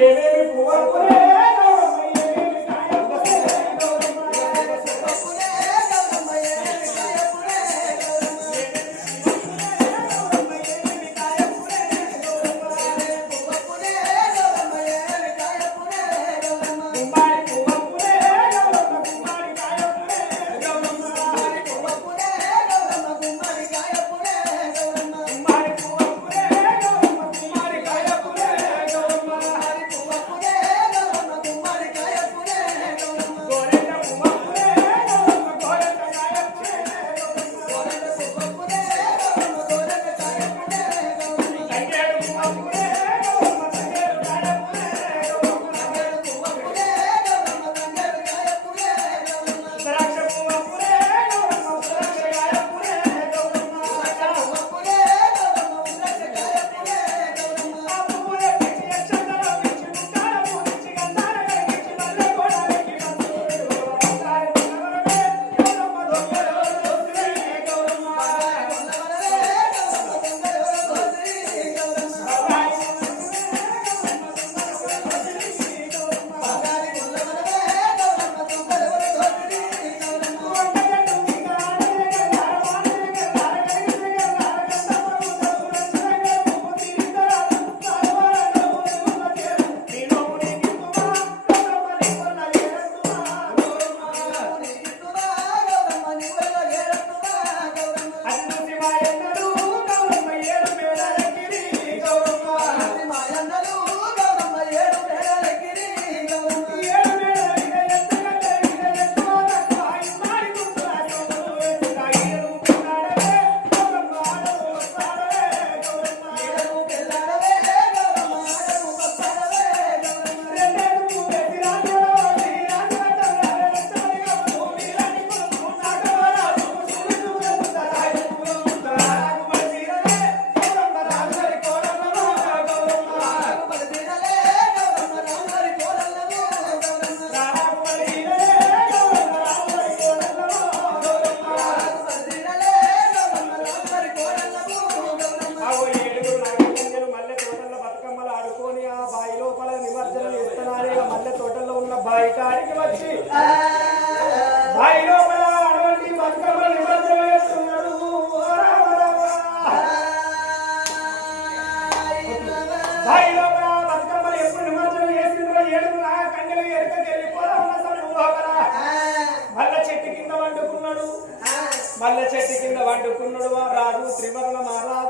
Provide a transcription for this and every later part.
ఏమేమి పువ్వులే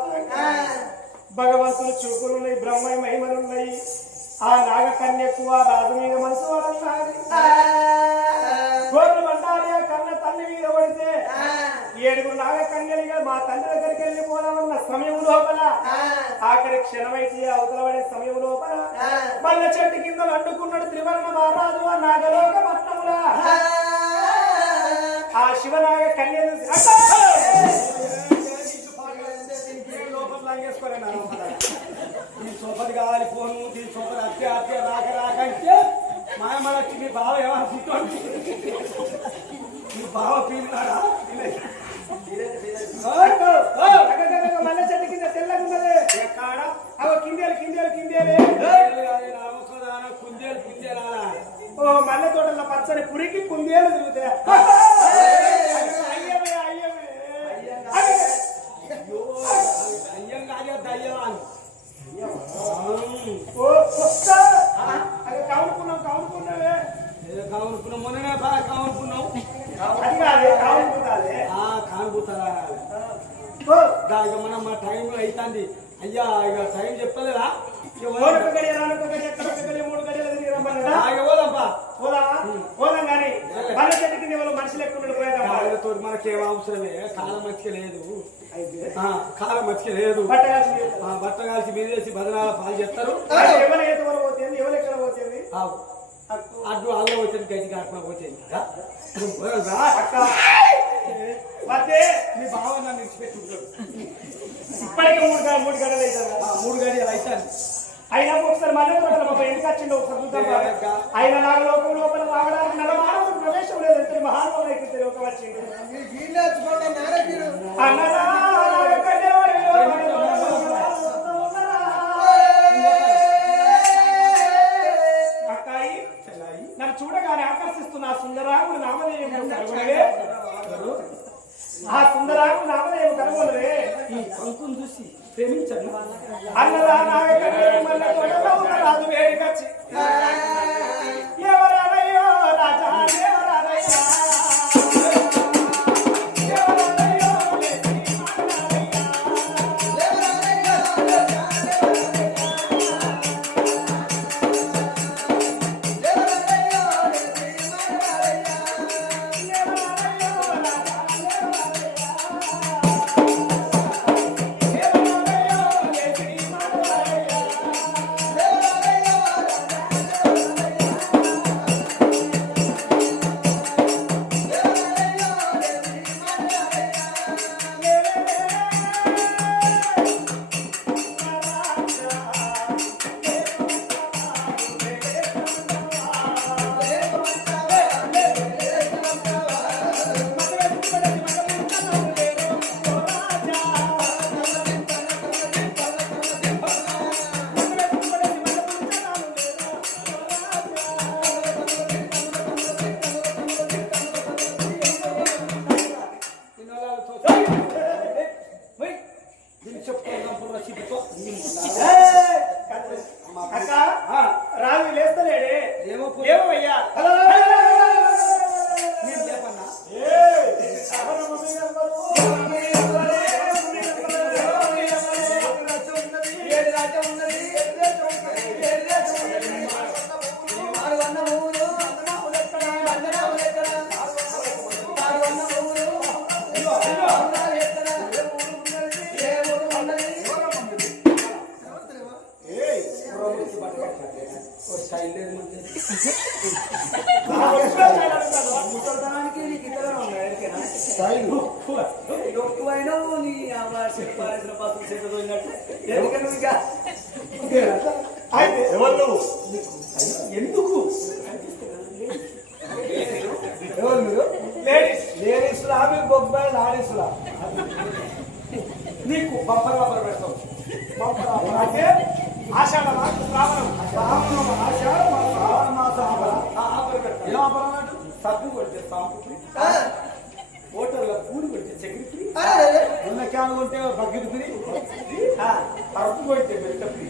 మహారాజు భగవంతుడు చూపులున్నాయి బ్రహ్మ మహిమలున్నాయి ఆ నాగకన్యకు ఆ రాజు మీద మనసు పడన్నది గోర్లు ఆ కన్న తల్లి మీద పడితే ఏడుగురు నాగకన్యలుగా మా తండ్రి దగ్గరికి వెళ్ళిపోదామన్న సమయం లోపల ఆఖరి క్షణమైతే అవతల పడే సమయం లోపల మల్ల చెట్టు కింద అడ్డుకున్నాడు త్రివర్ణ మహారాజు ఆ నాగలోక పట్టములా ఆ శివనాగ కన్యను దీని సోపతి కావాలి ఫోన్ దీని సోపతి అత్తే అత్తే రాక రాక అంటే మాయమ్మ వచ్చి బావ ఏమనుకుంటోంది మీ బావ పీలినాడా? గడియ రానొక గడియ ఎక్కడొక గడియ మూడు గడియలు తిరిగి రమ్మన్నాడా ఇక పోదాంపా పోదా పోదాం కానీ మల్లె చెట్టు కింద మనుషులు ఎక్కువ మనకేం అవసరమే కాలం మంచిగా లేదు కాలం మంచిగా లేదు బట్ట ఆ, బట్ట కాల్చి మీదేసి బదనాల పాలు చేస్తారు ఎవరు ఏ పోతుంది ఎవరు ఎక్కడ పోతుంది అడ్డు అల్ల వచ్చింది గడ్డి కాకుండా పోతుంది మీ బావ నన్ను ఇప్పటికే మూడు మూడు గడలు అవుతుంది మూడు గడియలు అవుతాను అయినా ఒకసారి మళ్ళీ తోటలు మా ఎందుకు వచ్చిండు ఒకసారి చూద్దాం. ఆయన నాగలోకం లోపల రావడానికి నలమానవుడు ప్రవేశం లేదంటే మహానుభావుడు అయితే తెలియక వచ్చిండు Yeah. ఎవరు నువ్వు ఎందుకు ఎవరు మీరు లేడీస్ మీరు నీకు బొబ్బర బొబ్బర పెడతాం అంటే ఆషాఢ మాసం శ్రావణం శ్రావణం ఆషాఢ మాసం, శ్రావణ మాసం ఆపర. ఆ పెడతాం ఏం ఆపర అన్నట్టు? సబ్బు కొడితే సాంపు ఫ్రీ. హోటల్లో పూలు కొడితే చక్కెర ఫ్రీ. ఉన్న క్యాన్ కొంటే బకెట్ ఫ్రీ. ఆ, పరుపు కొడితే ఫ్రీ.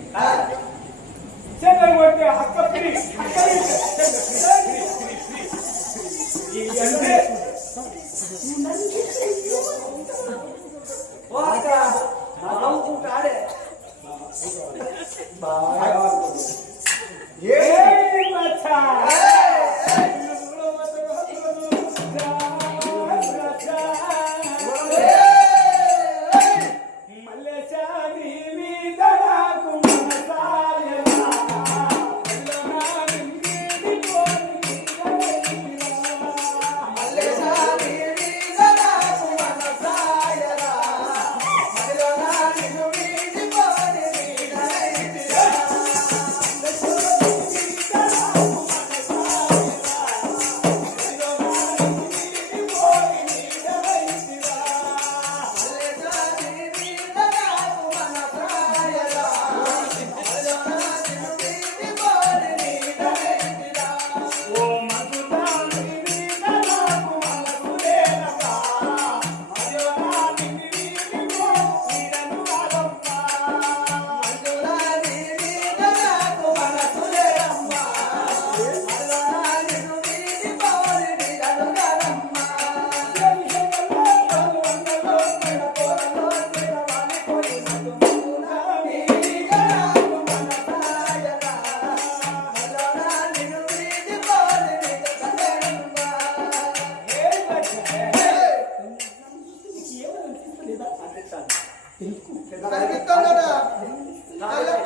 చెన్నై ఫ్రీ అంటే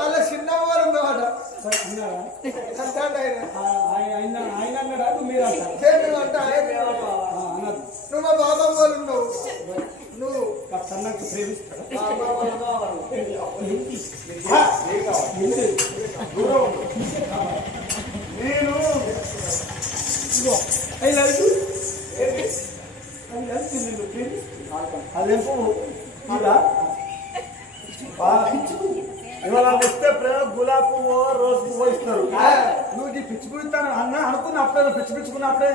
అలా చిన్నవారు ఆయన. ఆయన అన్నాడా? నువ్వు మా బాబా వాళ్ళు ఉన్నావు. నువ్వు. సన్నకి. నేను. I love you I love you నిన్ను ప్రేమిస్తున్నాను అదేంపు ఇలా బాగా పిచ్చి ఇవాళ ఇస్తే ప్రేమ గులాబ్ పువ్వు రోజ్ పువ్వు ఇస్తారు. నువ్వు ఈ పిచ్చి పుడతాను అన్న అనుకున్నప్పుడే పిచ్చి పిచ్చుకున్నప్పుడే.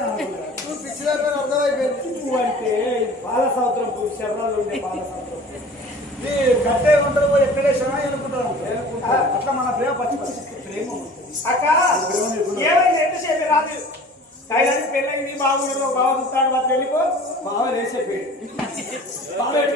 నువ్వు పిచ్చిదాన్ని అర్థమైపోయింది. నువ్వు అంటే బాల సముద్రం శరణాలు ఉండే బాల సముద్రం ఈ గట్టే ఉంటారు ఎక్కడే శరణ అనుకుంటారు అట్లా మన ప్రేమ పచ్చి ప్రేమ. అక్క ఏమైంది? ఎంతసేపు రాదు? కైలాసి పెళ్ళైంది బాగుండదు బాగుంటాడు వాళ్ళు వెళ్ళిపో బావ వేసే పేరు బావ ఎట్లా